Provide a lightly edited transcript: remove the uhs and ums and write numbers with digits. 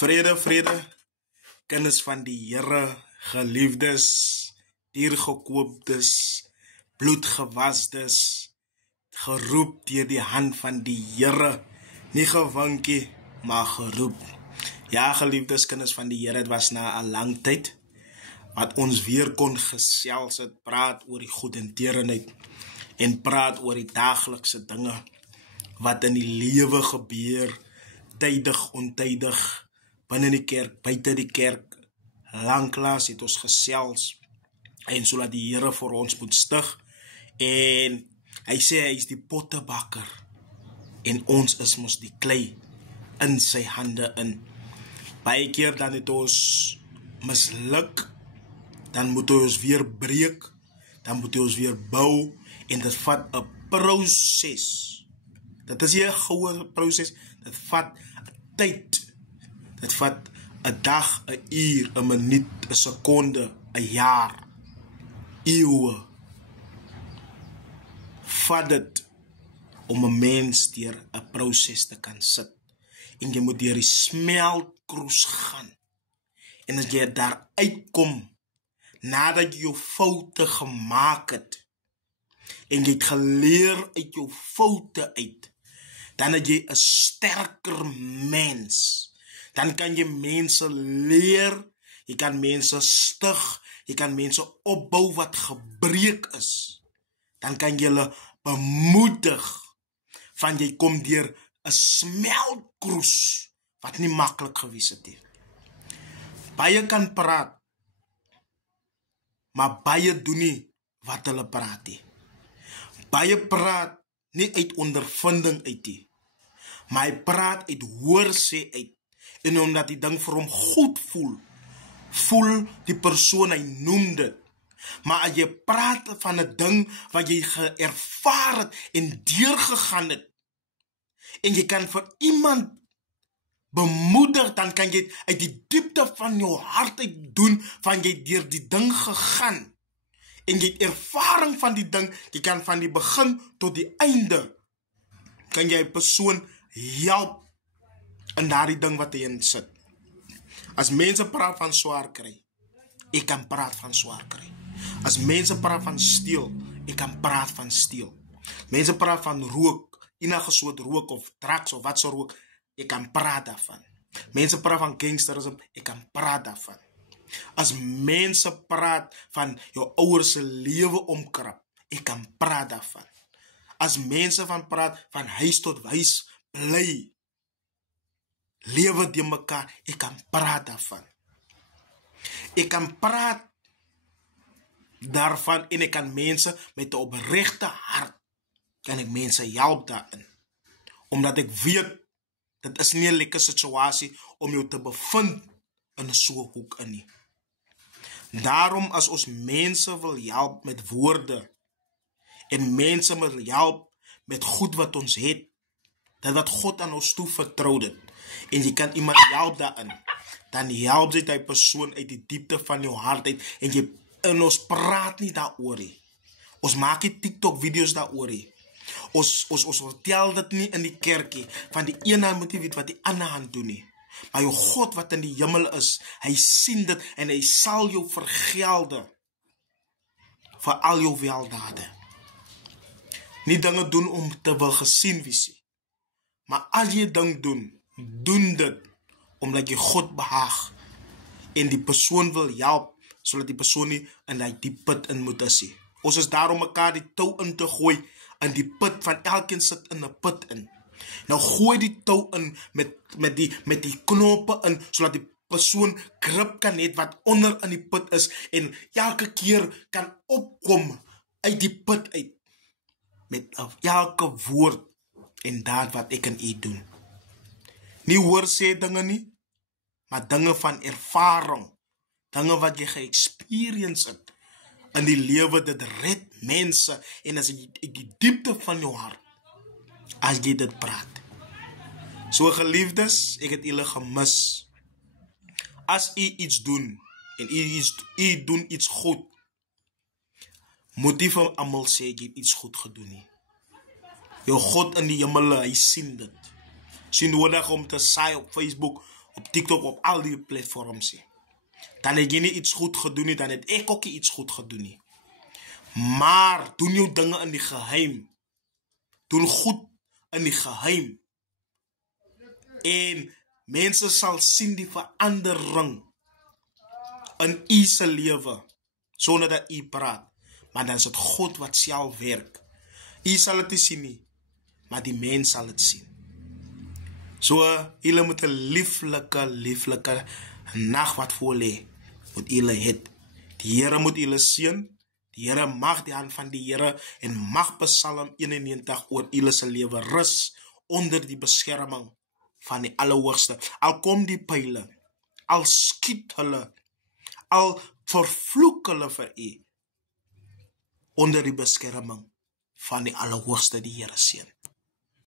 Vrede, vrede, kinders van die Here, geliefdes, diergekooptes, bloedgewasdes, geroep deur die hand van die Here, nie gewinkie, maar geroep. Ja, geliefdes, kinders van die Here, het was na 'n lang tyd, wat ons weer kon gesels het, praat oor die goedertierenheid, en praat oor die daaglikse dinge, wat in die lewe gebeur, tydig, ontydig, binne die kerk, buite die kerk, lanklaas het ons gesels, en sodat die Here vir ons moet stig, en hy sê hy is die pottebakker, en ons is mos die klei, in sy hande in. Baie keer dan het ons misluk, dan moet ons weer breek, dan moet ons weer bou, en dit vat 'n proses. Dit is nie 'n goue proses, dit vat 'n tyd, dit vat 'n dag, 'n uur, 'n minuut, 'n sekonde, 'n jaar, eeue. Vat dit om 'n mens deur 'n proses te kan sit. En jy moet deur die smeltkroes gaan. En as jy daar uitkom, nadat jy jou foute gemaak het, en jy het geleer uit jou foute uit, dan het jy 'n sterker mens. Dan kan jy mense leer, jy kan mense stig, jy kan mense opbou wat gebreek is. Dan kan jy hulle bemoedig, van jy kom deur 'n smeltkroes, wat nie maklik gewees het nie. Baie kan praat, maar baie doen nie wat hulle praat nie. Baie praat nie uit ondervinding uit nie, maar hy praat uit hoorsê uit, en omdat die ding vir hom goed voel die persoon, hy noem dit. Maar as jy praat van 'n ding wat jy geervaar het en deurgegaan het, en jy kan vir iemand bemoedig, dan kan jy uit die diepte van jou hart uit doen, van jy deur die ding gegaan, en jy het ervaring van die ding, jy kan van die begin tot die einde, kan jy 'n persoon help, in daardie ding wat hy in sit. As mense praat van swaar kry, ek kan praat van swaar kry. As mense praat van steel, ek kan praat van steel. Mense praat van rook, enige soort rook of drugs of wat so rook, ek kan praat daarvan. Mense praat van gangsterisme, ek kan praat daarvan. As mense praat van jou ouers se lewe omkrap, ek kan praat daarvan. As mense van praat van huis tot huis bly, lewe die mekaar, ek kan praat daarvan. Ek kan praat daarvan, en ek kan mense met 'n opregte hart, kan ek mense help daarin. Omdat ek weet, dit is nie 'n lekker situasie om jou te bevind in so 'n hoek in nie. Daarom as ons mense wil help met woorde, en mense wil help met goed wat ons het, dit wat God aan ons toe vertrou het, en jy kan iemand help daarin, dan help jy die persoon uit die diepte van jou hart uit, en ons praat nie daaroor nie. Ons maak nie TikTok video's daaroor nie. Ons vertel dit nie in die kerkie, van die een hand moet nie weet wat die ander hand doen nie. Maar jou God wat in die hemel is, hy sien dit, en hy sal jou vergelde, vir al jou weldade. Nie dinge doen om te wil gesien wees nie. Maar as jy ding doen dit, omdat jy God behaag, en die persoon wil help, sodat die persoon nie in die put in moet is. Ons is daar om mekaar die tou in te gooi, in die put, van elkeen sit in 'n put in. Nou gooi die tou in, met die knoppe in, sodat die persoon grip kan hê wat onder in die put is, en elke keer kan opkom uit die put uit, met elke woord, en daad wat ek en u doen. Nie hoor sê dinge nie, maar dinge van ervaring, dinge wat jy ge-experience het, in die lewe, dit red mense, en as jy uit die diepte van jou hart, as jy dit praat. So geliefdes, ek het julle gemis. As u iets doen, en u doen iets goed, moet u vir almal sê, ek het iets goed gedoen nie. Jou God in die hemel, hy sien dit. Is nie nodig om te saai op Facebook op TikTok, op al die platforms. Dan het jy nie iets goed gedoen nie, dan het ek ook nie iets goed gedoen nie. Maar doen jou dinge in die geheim. Doen goed in die geheim. En mense sal sien die verandering in u se lewe, sonder dat u praat. Maar dan is het God wat self werk. U sal het nie sien nie, maar die mens sal het sien. So, julle moet 'n lieflike nag wat voor lê, moet julle het. Die Here moet julle seën. Die Here mag die hand van die Here en mag Psalm 91 oor julle se lewe rus onder die beskerming van die Allerhoogste. Al kom die pyle, al skiet hulle, al vervloek hulle vir u, onder die beskerming van die Allerhoogste, die Here seën.